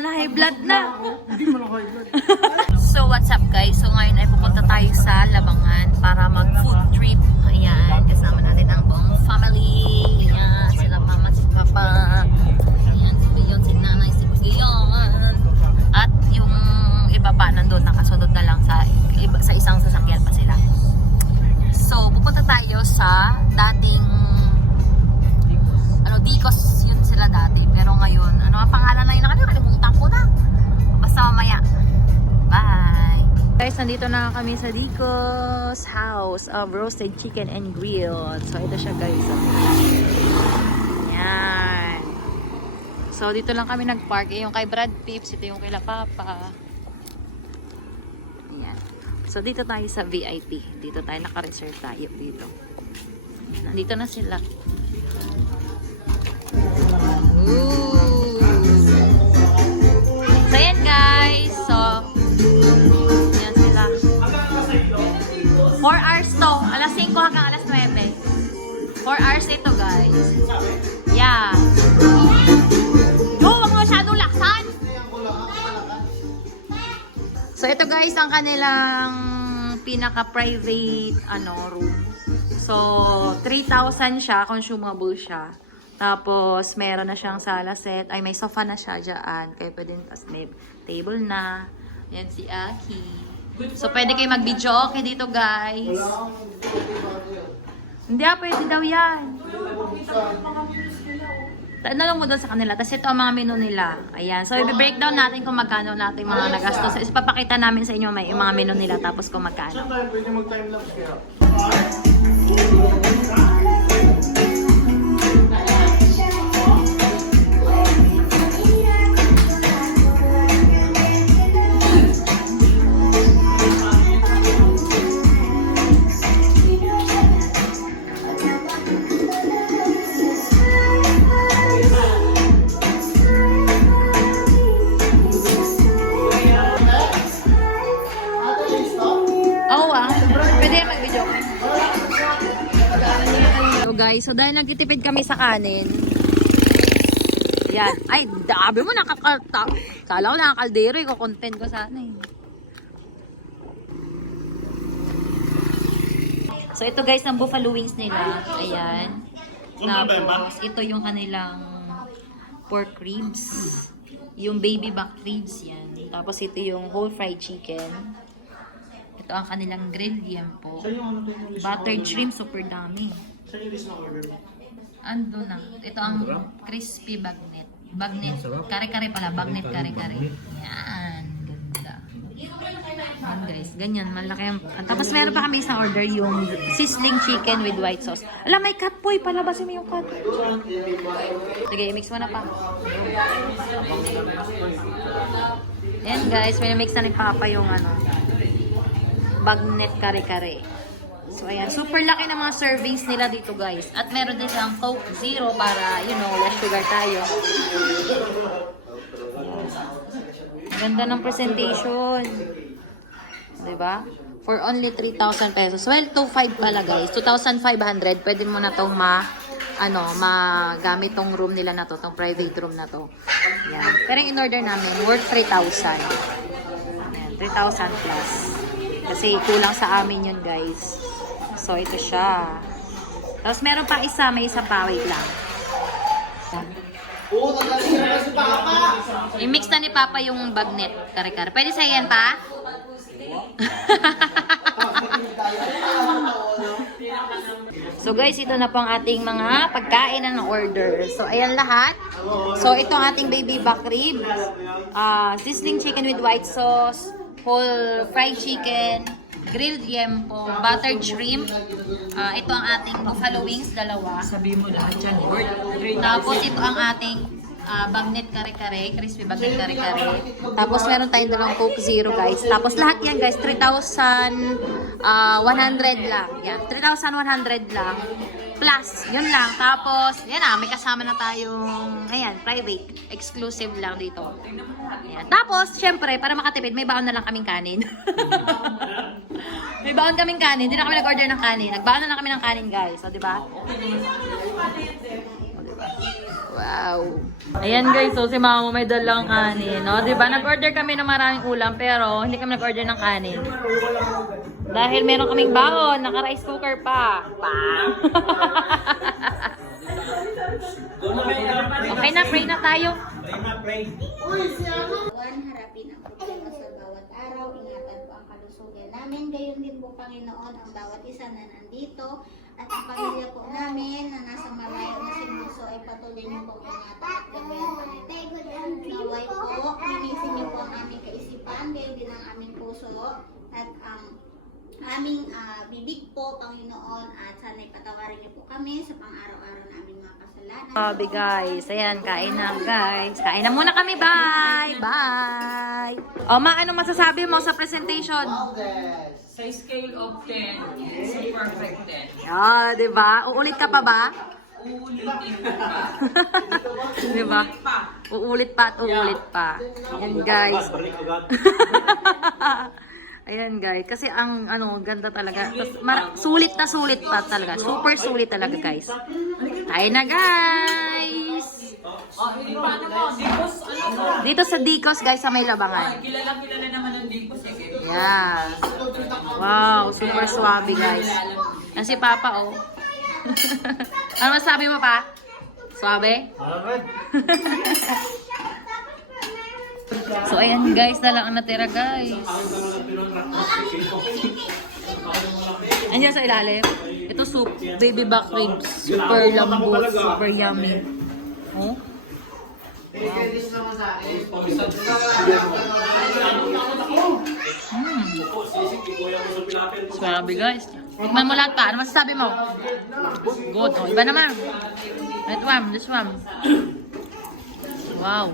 na high blood na. Hindi mo na high blood. So what's up guys? So ngayon ay pupunta tayo sa Labangan para mag food trip. Ayan, kasama natin ang buong family. Ayan, sila mama, si papa. Ayan, si Bion, si nanay, si Bion. At yung iba pa nandun, nakasunod na lang sa isang sasakyan pa sila. So pupunta tayo sa dating Dicos yun sila dati. Pero ngayon, ano ang pangalan na yun? Nakalimutan ko na. Basta mamaya. Bye! Guys, nandito na kami sa Dicos House of Roasted Chicken and Grill. So, ito siya guys. Yan. So, dito lang kami nag-park. Yung kay Brad Pips, ito yung kay La Papa. Yan. So, dito tayo sa VIP. Dito tayo, naka-reserve tayo dito. Nandito na sila. Ooh. So yan guys. So yan sila. 4 hours to. Alas 5 hanggang alas 9. 4 hours ito guys. Yeah. Wag mo masyadong laksan. So ito guys ang kanilang pinaka-private room. So 3,000 siya, consumable siya. Tapos, meron na siyang sala set. Ay, may sofa na siya dyan. Kaya pwede, tas may table na. Yan si Aki. So, pwede kayo mag-video okay dito, guys. Hindi pwede daw yan. Tanong mo doon sa kanila. Tapos, ito ang mga menu nila. Ayan. So, i-breakdown natin kung magkano natin mga nagastos. Ipapakita namin sa inyo yung mga menu nila. Tapos, kung magkano. Saan tayo pwede mag-timelapse kaya? Guys, so dahil nagtitipid kami sa kanin. Yan. Ay, dabi mo kala ko nakakaldero, i-content ko sana eh. So ito guys, ang buffalo wings nila. Ayan. Tapos ito yung kanilang pork ribs. Yung baby back ribs yan. Tapos ito yung whole fried chicken. Ito ang kanilang grilled yempo. Buttered shrimp, super dami. Saan yung list na order? Ando na. Ito ang crispy bagnet. Bagnet. Kare-kare pala. Bagnet kare-kare. Yan. Ganda. Yan guys. Ganyan. Malaki ang... Tapos meron pa kami isang order yung sizzling chicken with white sauce. Alam, may cat boy. Palabasin mo yung cat. Sige, mix mo na pa. Yan guys. May mix na ni Papa yung bagnet kare-kare. So, ayan. Super laki ng mga servings nila dito, guys. At meron din silang Coke Zero para, less sugar tayo. Ganda ng presentation. Diba? For only 3,000 pesos. Well, 2,500 pala, guys. 2,500. Pwede mo na itong magamit tong room nila na to. Tong private room na to. Ayan. Pero yung in-order namin, worth 3,000. Ayan. 3,000 plus. Kasi kulang sa amin yun, guys. So, ito siya. Tapos, meron pa isa. May isa pa. Wait lang. I-mix na ni Papa yung bagnet. Kare-kare. Pwede sa yan pa? So, guys, ito na po ang ating mga pagkain na order. So, ayan lahat. So, ito ang ating baby back rib. Sizzling chicken with white sauce. Whole fried chicken. Grilled yempo, buttered shrimp. Ito ang ating buffalo wings, dalawa. Sabi mo lahat yan. Tapos ito ang ating bagnet kare-kare, crispy bagnet kare-kare. Tapos meron tayong dalawang Coke Zero, guys. Tapos lahat yan, guys, 3,100 lang. Yan, 3,100 lang. Plus, yun lang. Tapos, yan may kasama na tayong, private. Exclusive lang dito. Ayan. Tapos, syempre, para makatipid, may baon na lang kaming kanin. May baon kaming kanin. Hindi na kami nag-order ng kanin. Nagbaon na lang kami ng kanin, guys. O, diba? O, diba? Wow. Ayan guys, so si mama may dalang kanin, no? Diba, nag-order kami ng maraming ulam, pero hindi kami nag-order ng kanin. Dahil meron kaming baon, naka-rice cooker pa. Bang! Okay na, pray na tayo. Harapin ang problema sa bawat araw, ingatan po ang kalusugan namin, gayon din po Panginoon ang bawat isa na nandito at ang pamilya po namin na nasa malayo na sinuso ay patuloy niyo po ingatan at gabayan Panginoon. Naway po, linisin niyo po ang aming kaisipan, gayon din ang aming puso at ang aming bibig po Panginoon at sana'y patawarin niyo po kami sa pang-araw-araw naming mga kasalanan. Sabi guys, ayan, kain na guys. Kain na muna kami, bye! Bye! O ma, ano masasabi mo sa presentation? Sa scale of 10, it's perfect 10. Ah, di ba? Uulit ka pa ba? Uulitin ko pa. Di ba? Uulit pa at uulit pa. Ayan guys. Ayan guys, kasi ang ano, ganda talaga. Tas, sulit pa talaga. Super sulit talaga guys. Kain na guys! Paano mo? Dikos, ano mo? Dito sa Dicos guys, sa may labangan. Kilala naman ng Dikos. Yeah. Wow, super swabe guys. Yan si Papa oh. Ano masabi mo pa? Swabe? So ayan guys, na lang ang natira guys. Andiyan sa ilalim. Ito soup, baby back ribs. Super lambot, super yummy. Oh. Swabe guys. Tikman mo lahat pa. Ano masasabi mo? Good. Oh, iba naman. This one. Wow.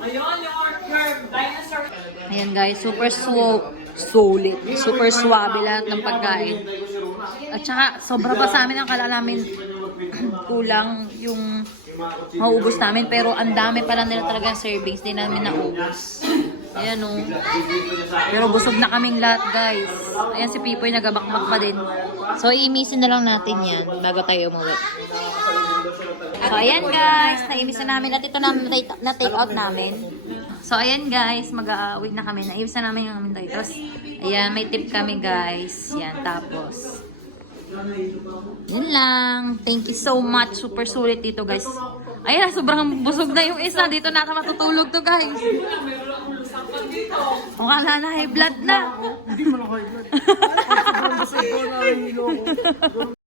Ayun, yung curve, dinosaur. Ayan guys, super solid. Super swabe lahat ng pagkain. At saka, sobra pa sa amin ang kala namin kulang yung maubos namin. Pero ang dami pala nila talaga servings. Di namin naubos. Ayan o. Pero busog na kaming lahat guys. Ayan si Pipoy nagabakbak pa din. So, iimisin na lang natin yan bago tayo umuwi. So, ayan guys. Naimis na namin. At ito na take out namin. So, ayan guys. Mag-uwi na kami. Naimis na namin yung amin tayo. Tapos, ayan. May tip kami guys. Yan. Tapos, yun lang. Thank you so much. Super sulit dito guys. Ayan. Sobrang busog na yung isa. Dito na matutulog to guys. Mukha na high blood na. Hindi mo na high blood. Sobrang busog ko na hilo ko.